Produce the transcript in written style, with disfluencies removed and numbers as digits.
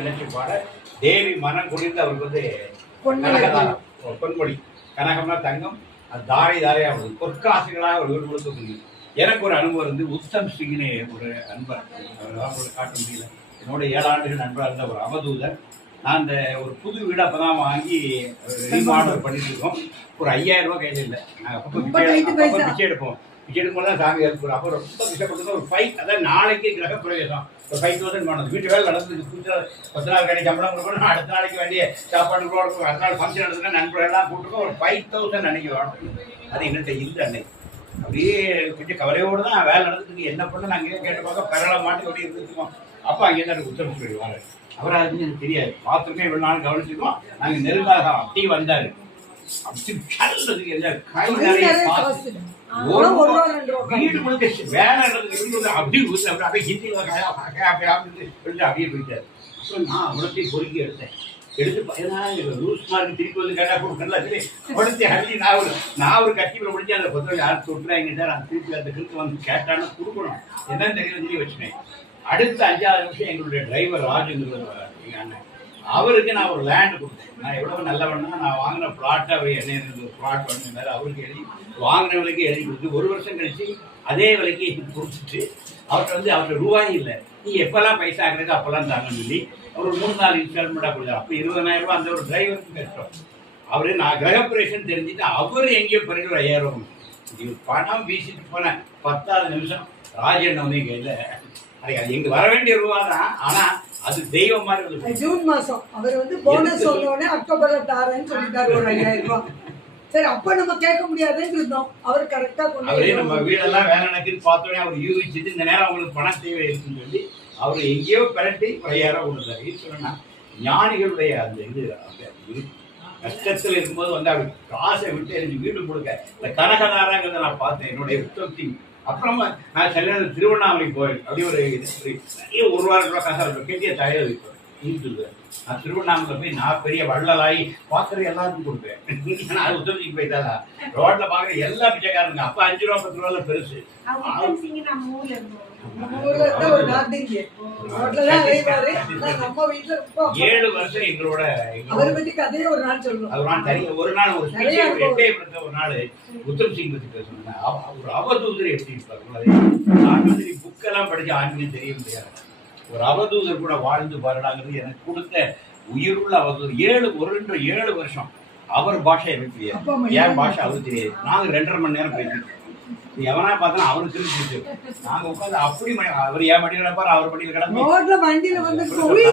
நினைச்சு பாட தேவி மனம் குடிந்து அவருக்கு வந்து பொன்மொழி கனகம்னா தங்கம், அது தாரை தாரையா வருது, பொற்காசுகளாக ஒரு வீடு முழுக்க முடியும். எனக்கு ஒரு அனுபவம் இருந்து உத்தம் சிங்னே ஒரு அன்பர், அவர்களால் காட்ட முடியல, என்னோட 7 ஆண்டுகள் நண்பராக இருந்த ஒரு அவதூதர். நான் அந்த ஒரு புது வீடு அப்பதான் வாங்கி ரீமாடல் பண்ணிட்டு இருக்கோம். ஒரு 5000 ரூபாய் கையில் இல்லை. நாங்கள் அப்போ பிச்சை எடுப்போம். பிச்சை எடுக்கும்போது தான் சாமி ஏற்படும். அப்போ ரொம்ப கஷ்டப்பட்டு ஒரு 5, அதாவது நாளைக்கு கிரக பிரவேசம், ஒரு 5000 போனது. வீட்டு வேலை நடந்ததுக்கு 10 நாள் கணி சம்பளம் கொடுக்கணும், அடுத்த நாளைக்கு வேண்டிய சாப்பாடு கொடுக்கணும், அடுத்த நாள் ஃபங்க்ஷன் நடந்துன்னா நண்பர்கள்லாம் கூப்பிட்டுருக்கோம். ஒரு 5000 அன்னைக்கு வாடணும். அது எங்கள்கிட்ட இல்லை அன்னைக்கு. அப்படியே கொஞ்சம் கவலையோடு தான் வேலை நடந்துட்டு என்ன பண்ண நாங்கள் கேட்டு பார்க்க பெறலை மாட்டி அப்படி இருந்துருக்கோம். அப்போ அங்கேருந்து எனக்கு உத்தரவு சொல்லிடுவாங்க. அவரை அது எனக்கு தெரியாது, பார்த்துருக்கேன், இவ்வளோ நாள் கவனிச்சிருக்கோம். நாங்கள் நெருங்காக அப்படி வந்தார். அப்படி கல்றதுக்கு எல்லா கை நிறைய வீடு முழுக்க வேலை அப்படி அப்படியே ஹிந்தியில் அப்படியே போயிட்டார். அப்புறம் நான் அவ்வளோத்தையும் பொறுக்கி எடுத்து ரூஸ் மார்க்கு திருப்பி வந்து கேட்டா கொடுக்கல உடனே அள்ளி நான் ஒரு கட்சியில் முடிச்சு அந்த பொருள் யாரும் தொட்டுறாங்க சார், அந்த திருப்பி அந்த கிழக்கு வந்து கேட்டான்னு கொடுக்கணும், என்னன்னு தெரியல வச்சுனேன். அடுத்த 5வது நிமிஷம் எங்களுடைய டிரைவர் ராஜுங்கிறது வராரு, எங்கள் அண்ணன். அவருக்கு நான் ஒரு லேண்டு கொடுத்தேன். நான் எவ்வளவு நல்லவன்னா, நான் வாங்கின பிளாட்டை அவர் என்ன பிளாட் பண்ணிருந்தாரு, அவருக்கு எழுதி வாங்கின விலைக்கு எழுதி கொடுத்து 1 வருஷம் கழிச்சு அதே விலைக்கு கொடுத்துட்டு அவர்கிட்ட வந்து அவர்கிட்ட ரூபாயும் இல்லை, நீ எப்பெல்லாம் பைசா ஆகிறது அப்பெல்லாம் தாங்கன்னு சொல்லி அவர் ஒரு 3-4 இன்ஸ்டால்மெண்ட்டாக கொடுத்தாரு. அப்போ 20,000 ரூபாய் அந்த ஒரு டிரைவருக்கு கஷ்டம். அவரு நான் கிரகப்பிரவேசம் தெரிஞ்சுட்டு அவர் எங்கேயோ பிறகு 5000 ரூபாய் பணம் வீசிட்டு போன 10வது நிமிஷம் ராஜன் வந்து இங்கே இல்லை. அது எங்க வர வேண்டிய ரூபா தான், ஆனா அது தெய்வம் மாதிரி. ஜூன் மாசம் அவர் வந்து போனஸ் சொன்னோடனே அக்டோபர்ல தாரேன்னு சொல்லிட்டாரு ஒரு 5000 ரூபாய். சரி, அப்ப நம்ம கேட்க முடியாதுன்னு இருந்தோம். அவர் கரெக்டா அவரே நம்ம வீடெல்லாம் வேலை நடக்குன்னு பார்த்தோன்னே அவர் யூகிச்சுட்டு இந்த நேரம் அவங்களுக்கு பண தேவை இருக்குன்னு சொல்லி அவர் எங்கேயோ பிரட்டி 5000 ரூபாய் கொடுத்தாரு. சொன்னா ஞானிகளுடைய அந்த இது கஷ்டத்தில் இருக்கும்போது வந்து அவர் காசை விட்டு எரிஞ்சு வீடு கொடுக்க இந்த கனகதாராங்கிறத நான் பார்த்தேன் என்னுடைய உத்தமத்தி. அப்புறமா நான் செல்ல திருவண்ணாமலை கோயில் அப்படி ஒரு நிறைய 1 வாரம் காசு அவர் கெட்டிய தயார் வைப்பேன். நான் திருவண்ணாமலை போய் நான் பெரிய வள்ளலாகி பார்க்குற எல்லாருக்கும் கொடுப்பேன். நான் உத்தமதிக்கு போயிட்டாதா ரோட்ல பார்க்குற எல்லா பிச்சைக்காரங்க அப்போ 5 ரூபா 10 ரூபாய் பெருசு. 7 வருஷம் எங்களோட ஒரு நாள் ஒரு நாள் உத்தம் சிங் பத்தி பேசணும். ஒரு அவதூதர் எப்படி இருப்பாரு, புக்கெல்லாம் படிச்சு ஆன்மீகம் தெரிய முடியாது. ஒரு அவதூதர் கூட வாழ்ந்து பாருடாங்கிறது எனக்கு கொடுத்த உயிருள்ள அவதூதர். 7 வருஷம் அவர் பாஷை எனக்கு தெரியாது, என் பாஷை அவருக்கு தெரியாது. நாங்க 2.5 மணி நேரம் பேசிட்டு எவனா பார்த்தா அவருக்கு தெரிஞ்சு நாங்க உட்காந்து அப்படி அவர் என் மடியில் கிடப்பாரு, அவர் மடியில் கிடப்பாரு.